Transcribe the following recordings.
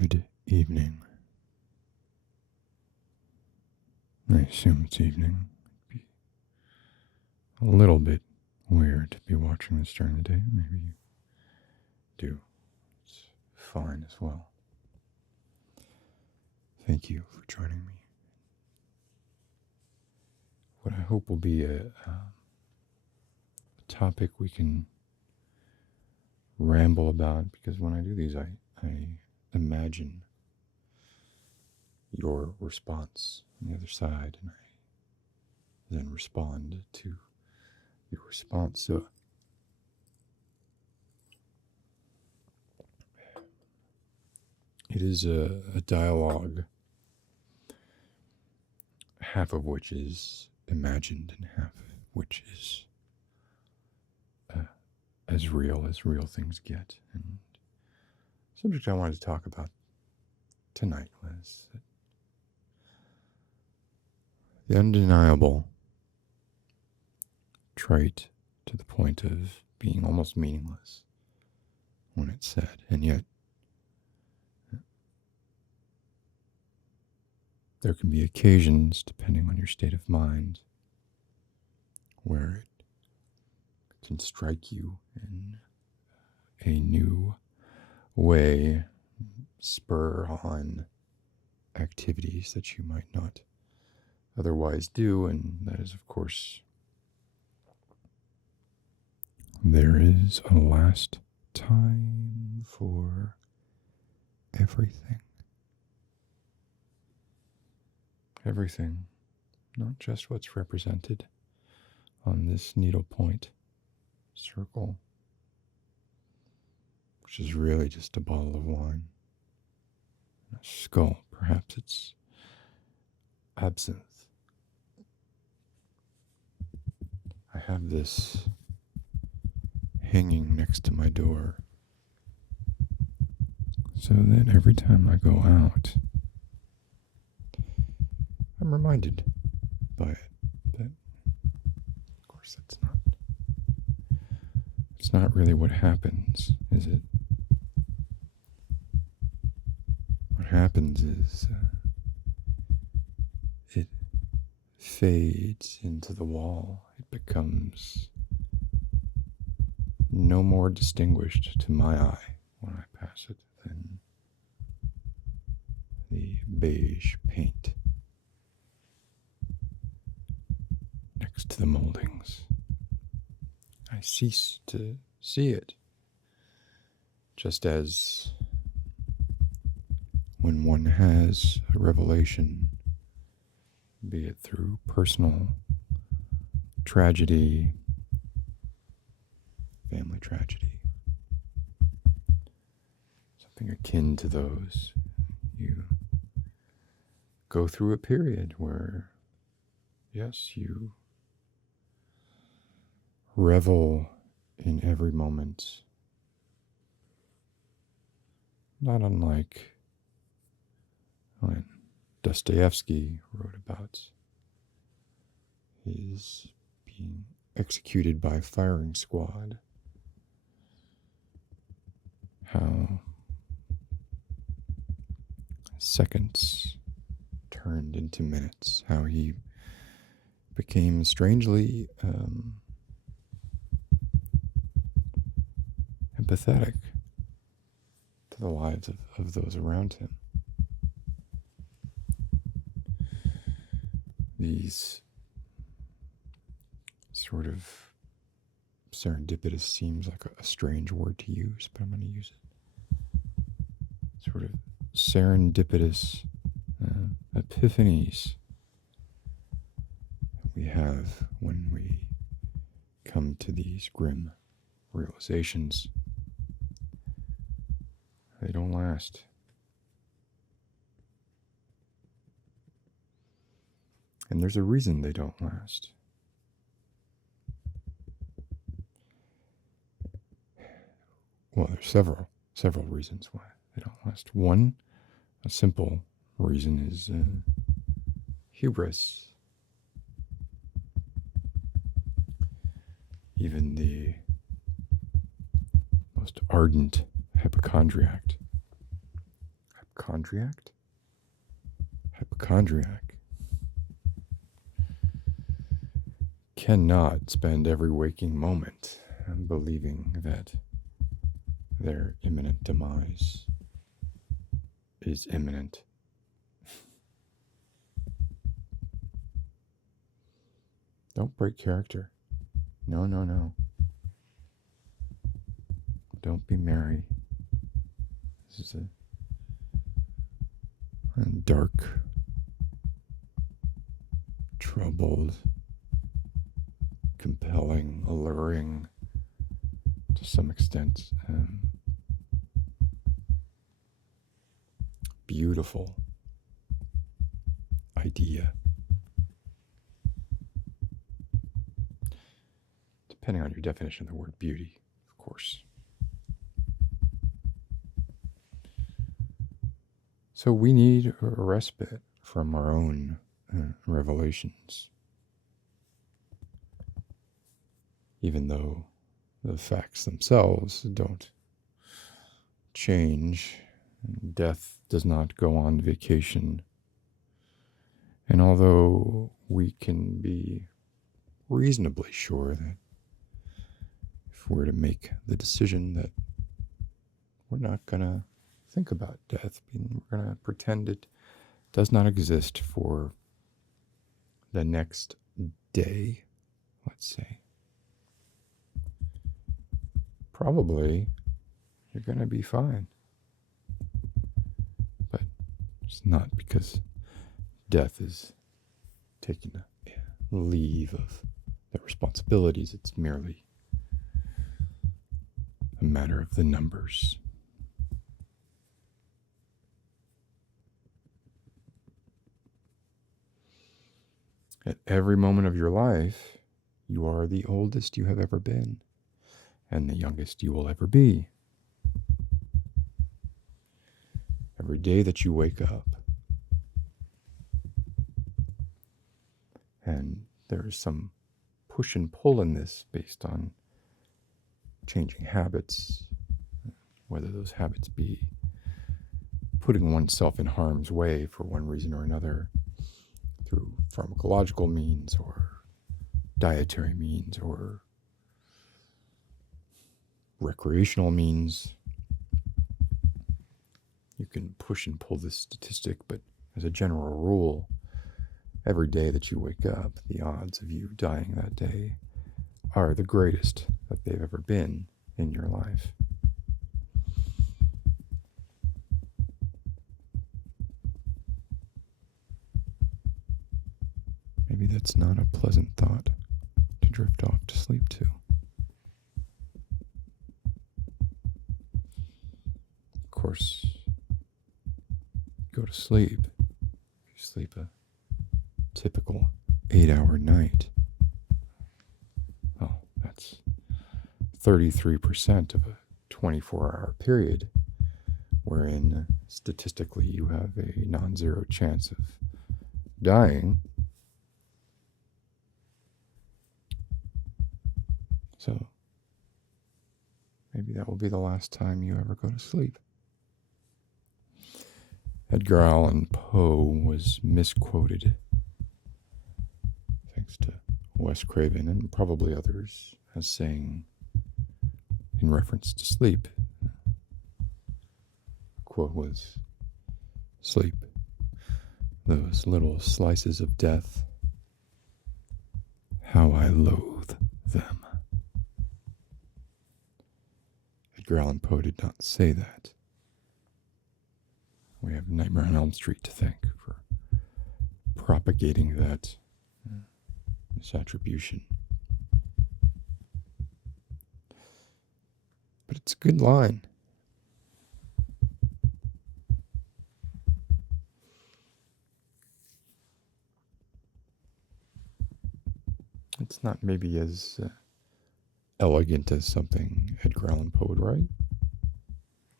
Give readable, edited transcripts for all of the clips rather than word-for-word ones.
Good evening. I assume it's evening. It'd be a little bit weird to be watching this during the day. Maybe you do. It's fine as well. Thank you for joining me. What I hope will be a topic we can ramble about, because when I do these, I imagine your response on the other side, and I then respond to your response. So it is a dialogue, half of which is imagined and half of which is as real things get. And the subject I wanted to talk about tonight was the undeniable trait to the point of being almost meaningless when it's said, and yet there can be occasions, depending on your state of mind, where it can strike you in a new way, spur on activities that you might not otherwise do, and that is, of course, there is a last time for everything. Everything, not just what's represented on this needlepoint circle, which is really just a bottle of wine, a skull. Perhaps it's absinthe. I have this hanging next to my door so that every time I go out, I'm reminded by it that, of course, it's not really what happens, is it? What happens is it fades into the wall. It becomes no more distinguished to my eye when I pass it than the beige paint next to the moldings. I cease to see it, just as when one has a revelation, be it through personal tragedy, family tragedy, something akin to those, you go through a period where, yes, you revel in every moment, not unlike when Dostoevsky wrote about his being executed by firing squad, how seconds turned into minutes, how he became strangely empathetic to the lives of those around him. These sort of serendipitous seems like a strange word to use, but I'm going to use it. Sort of serendipitous epiphanies we have when we come to these grim realizations. They don't last. And there's a reason they don't last. Well, there's several reasons why they don't last. One, a simple reason, is hubris. Even the most ardent hypochondriac hypochondriac cannot spend every waking moment believing that their imminent demise is imminent. Don't break character. No, no, no. Don't be merry. This is a dark, troubled, compelling, alluring, to some extent, beautiful idea. Depending on your definition of the word beauty, of course. So we need a respite from our own revelations, even though the facts themselves don't change. Death does not go on vacation. And although we can be reasonably sure that if we're to make the decision that we're not going to think about death, we're going to pretend it does not exist for the next day, let's say, probably you're going to be fine. But it's not because death is taking a leave of their responsibilities. It's merely a matter of the numbers. At every moment of your life, you are the oldest you have ever been and the youngest you will ever be. Every day that you wake up, and there is some push and pull in this based on changing habits, whether those habits be putting oneself in harm's way for one reason or another through pharmacological means or dietary means or recreational means. You can push and pull this statistic, but as a general rule, every day that you wake up, the odds of you dying that day are the greatest that they've ever been in your life. Maybe that's not a pleasant thought to drift off to sleep to. Of course, go to sleep. You sleep a typical 8-hour night. Oh, that's 33% of a 24-hour period, wherein statistically you have a non-zero chance of dying. So maybe that will be the last time you ever go to sleep. Edgar Allan Poe was misquoted, thanks to Wes Craven and probably others, as saying, in reference to sleep, the quote was, "Sleep, those little slices of death, how I loathe them." Edgar Allan Poe did not say that. We have Nightmare on Elm Street to thank for propagating that misattribution. But it's a good line. It's not maybe as elegant as something Edgar Allan Poe would write,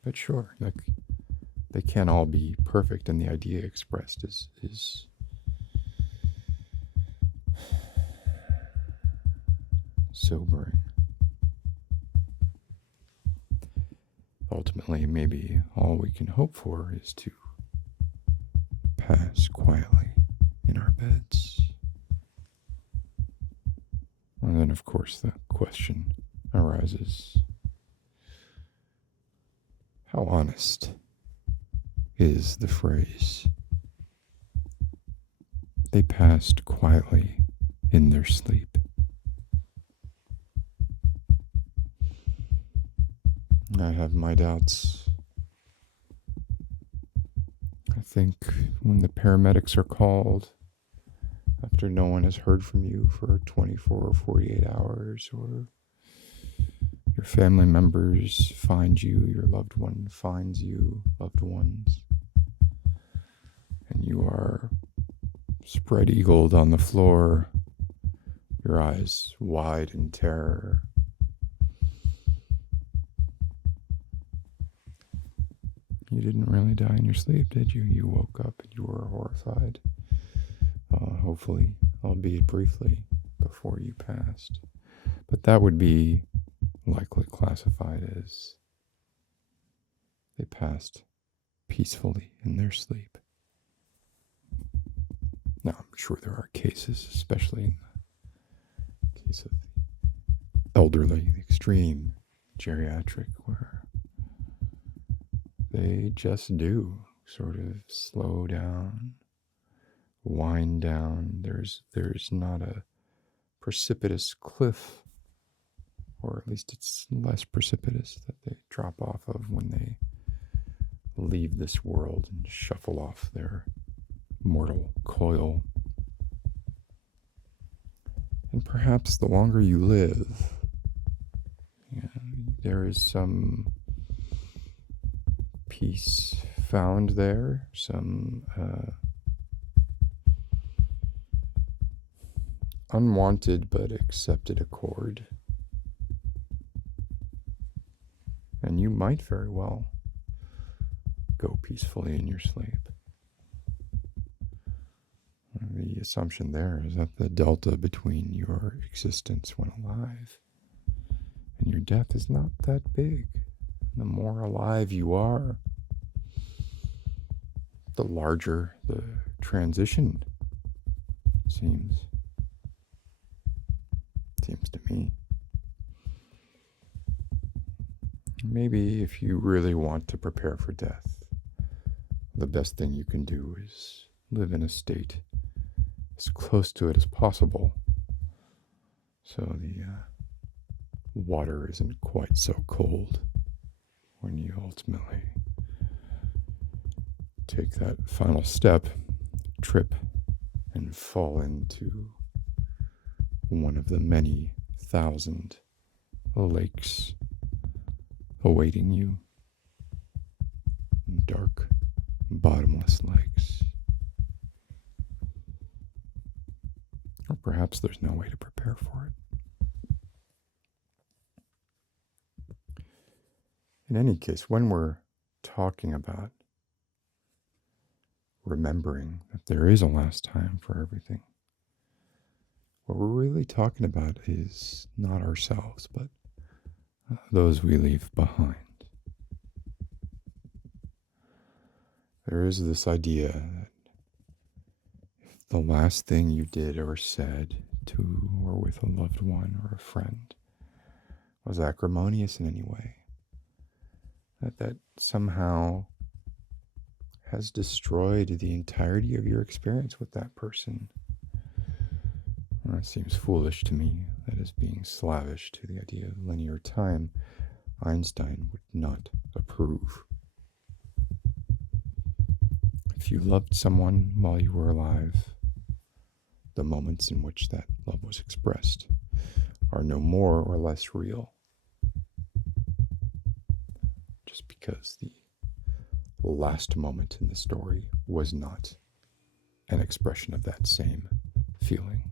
but sure, like, they can't all be perfect, and the idea expressed is sobering. Ultimately, maybe all we can hope for is to pass quietly in our beds. And then, of course, the question arises, how honest is the phrase, they passed quietly in their sleep? I have my doubts. I think when the paramedics are called, after no one has heard from you for 24 or 48 hours, or your family members find you, your loved one finds you, loved ones, and you are spread-eagled on the floor, your eyes wide in terror. You didn't really die in your sleep, did you? You woke up and you were horrified. Hopefully, albeit briefly, before you passed. But that would be likely classified as they passed peacefully in their sleep. Now, I'm sure there are cases, especially in the case of the elderly, the extreme geriatric, where they just do sort of slow down, wind down. There's not a precipitous cliff, or at least it's less precipitous, that they drop off of when they leave this world and shuffle off their mortal coil. And perhaps the longer you live, there is some peace found there, some unwanted but accepted accord. And you might very well go peacefully in your sleep. The assumption there is that the delta between your existence when alive and your death is not that big. The more alive you are, the larger the transition seems to me. Maybe if you really want to prepare for death, the best thing you can do is live in a state as close to it as possible, so the water isn't quite so cold when you ultimately take that final step, trip, and fall into one of the many thousand lakes awaiting you, dark, bottomless lakes. Or perhaps there's no way to prepare for it. In any case, when we're talking about remembering that there is a last time for everything, what we're really talking about is not ourselves, but those we leave behind. There is this idea that if the last thing you did or said to or with a loved one or a friend was acrimonious in any way, that somehow has destroyed the entirety of your experience with that person. Well, that seems foolish to me. That is being slavish to the idea of linear time. Einstein would not approve. If you loved someone while you were alive, the moments in which that love was expressed are no more or less real. Just because the last moment in the story was not an expression of that same feeling.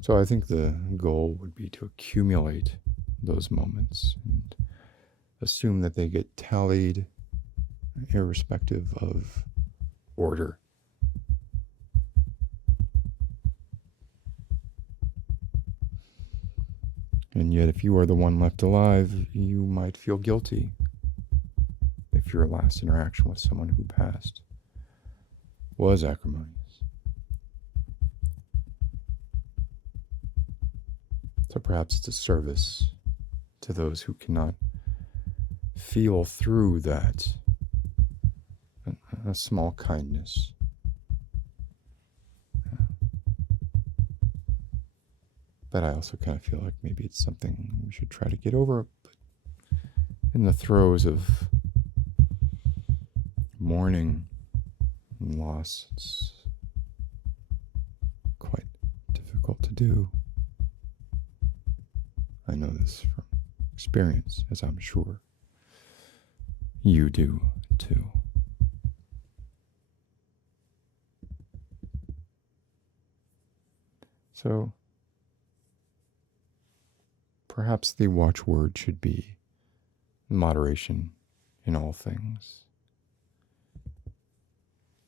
So I think the goal would be to accumulate those moments and assume that they get tallied irrespective of order. And yet if you are the one left alive, you might feel guilty if if your last interaction with someone who passed was acrimonious. So perhaps it's a service to those who cannot feel through that, a small kindness. But I also kind of feel like maybe it's something we should try to get over. But in the throes of mourning and loss, it's quite difficult to do. I know this from experience, as I'm sure you do too. So perhaps the watchword should be moderation in all things.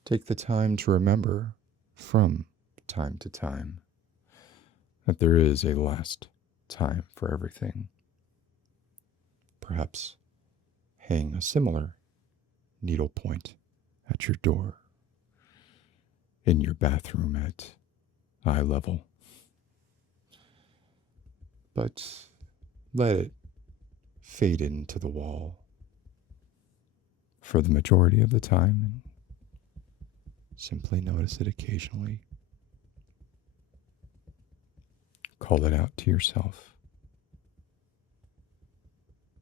Take the time to remember from time to time that there is a last time for everything. Perhaps hang a similar needlepoint at your door, in your bathroom at eye level. But let it fade into the wall for the majority of the time and simply notice it occasionally. Call it out to yourself.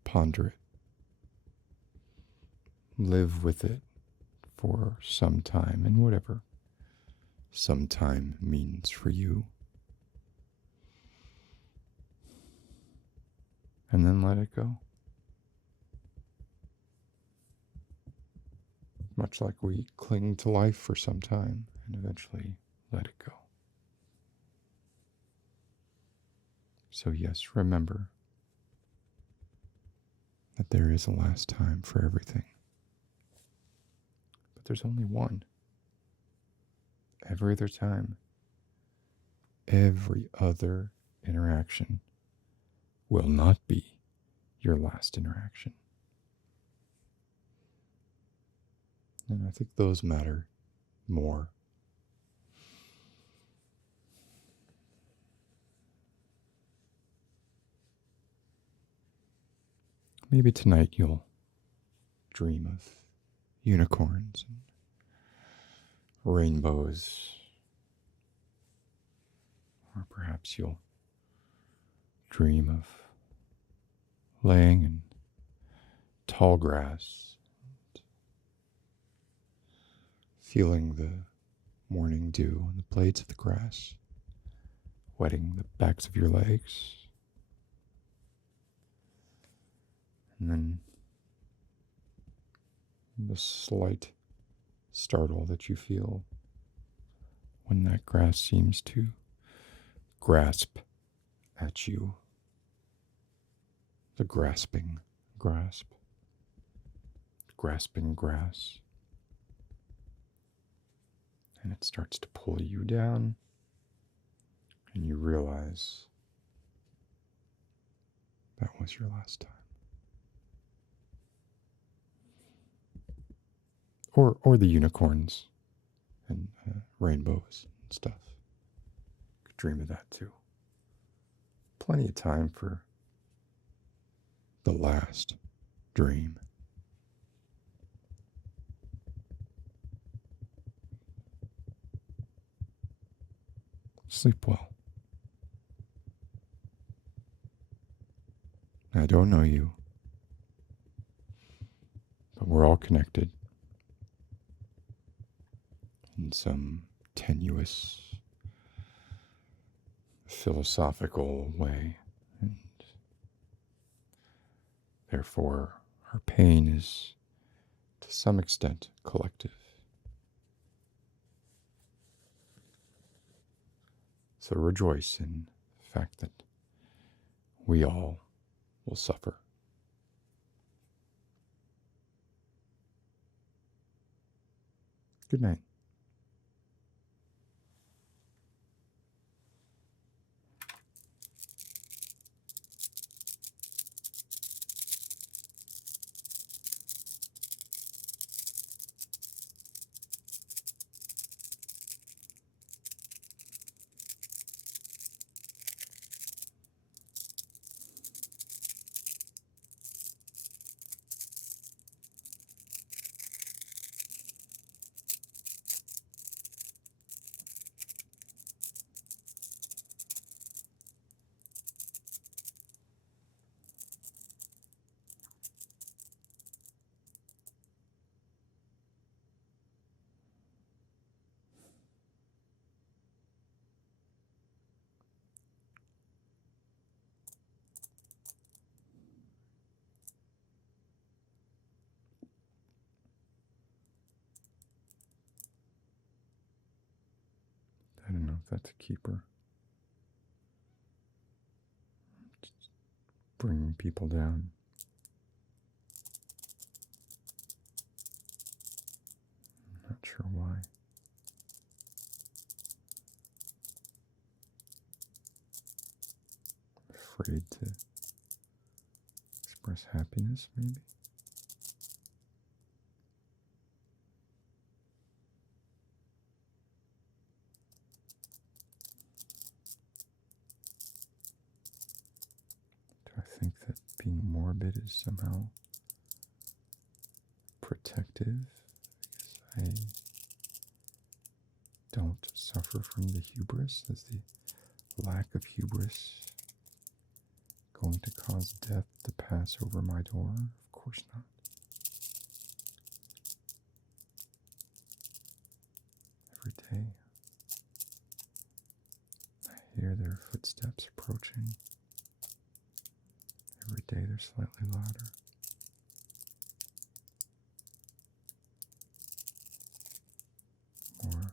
Ponder it. Live with it for some time, and whatever some time means for you. And then let it go. Much like we cling to life for some time and eventually let it go. So yes, remember that there is a last time for everything. But there's only one. Every other time, every other interaction will not be your last interaction. And I think those matter more. Maybe tonight you'll dream of unicorns and rainbows. Or perhaps you'll dream of laying in tall grass, feeling the morning dew on the blades of the grass, wetting the backs of your legs. And then the slight startle that you feel when that grass seems to grasp at you. The grasping grasp. Grasping grass. And it starts to pull you down, and you realize that was your last time. Or the unicorns and rainbows and stuff. Could dream of that too. Plenty of time for the last dream. Sleep well. I don't know you, but we're all connected in some tenuous, philosophical way, and therefore our pain is to some extent collective. So rejoice in the fact that we all will suffer. Good night. that keeper. Just bringing people down. I'm not sure why. Afraid to express happiness, maybe? Do I think that being morbid is somehow protective because I don't suffer from the hubris? Is the lack of hubris going to cause death to pass over my door? Of course not. Every day I hear their footsteps approaching. Every day they're slightly louder. More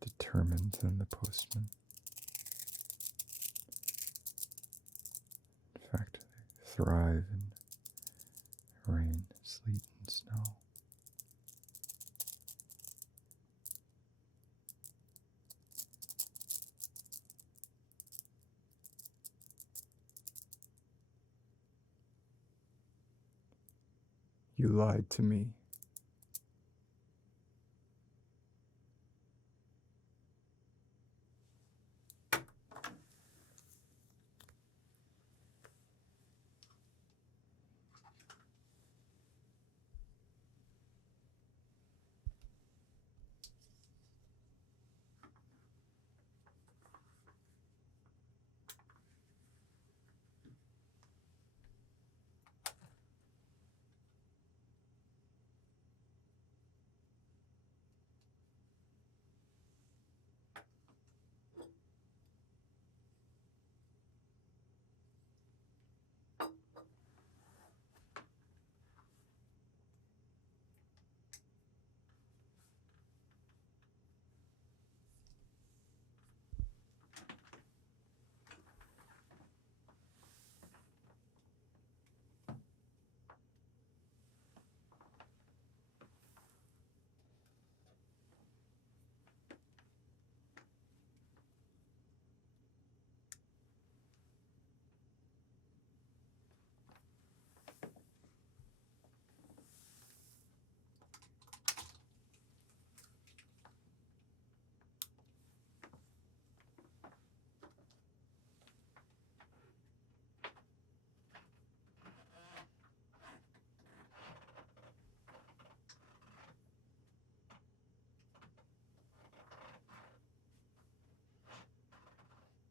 determined than the postman. In fact, they thrive in rain, sleet, and snow. You lied to me.